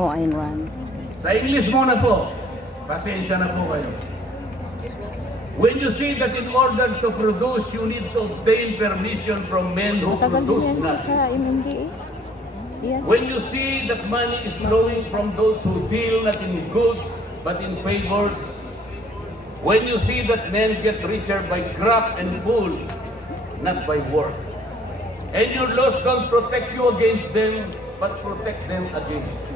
Oh, Ayn Rand. Sa English muna po. Pasensya na po kayo. When you see that in order to produce, you need to obtain permission from men who produce nothing. When you see that money is flowing from those who deal not in goods, but in favors. When you see that men get richer by graft and pull, not by work. And your laws don't protect you against them, but protect them against you.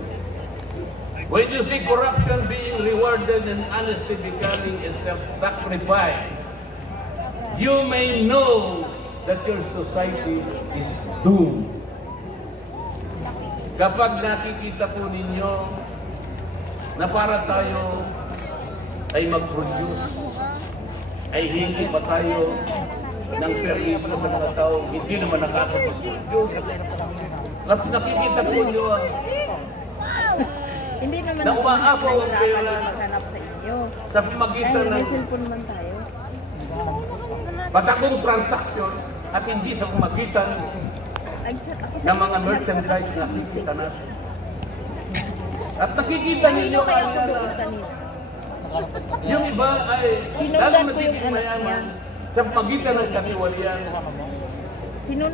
When you see corruption being rewarded and honesty becoming a self-sacrifice, you may know that your society is doomed. Kapag nakikita po ninyo na para tayo ay mag-produce, ay hindi pa tayo ng permiso sa mga tao, hindi naman nakakapag-produce. At nakikita po nyo hindi naman na umaapaw ang pera sa inyo. Sa pamagitan ng cellphone naman tayo. patagong transaksyon at hindi sa pamagitan ng mga merchandise na nakikita natin. At nakikita ninyo yung iba ay lalong nagiging mayaman sa pamagitan ng katiwalian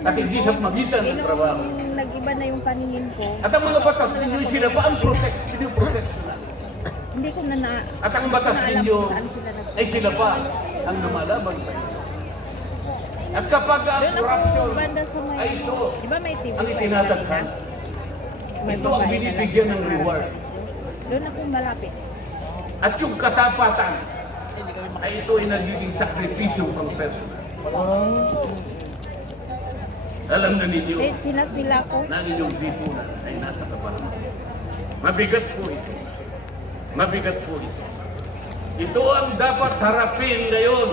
at hindi sa pamagitan ng trabaho. Nag-iba na yung paningin ko. At ang mga batas ninyo, sila ba ang protection na? Hindi ko na At ang batas ninyo ay sila ba ang lumalaban sa inyo? At kapag ang corruption ay ito ang itinataghan, ito ang binibigyan ng reward. Doon ako malapit. At yung katapatan ay ito ay nagiging sakripisyo pang personal. Alam na ninyo na ninyong bipunan ay nasa kapalan. Mabigat po ito. Mabigat po ito. Ito ang dapat harapin ngayon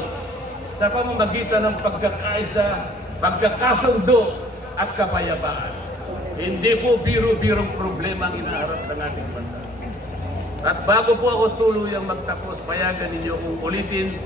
sa pamamagitan ng pagkakaisa, pagkakasundo at kapayapaan. Hindi po biro-birong problema ang inaharap ng ating bansa. At bago po ako tuluyang magtapos, payagan ninyo kung ulitin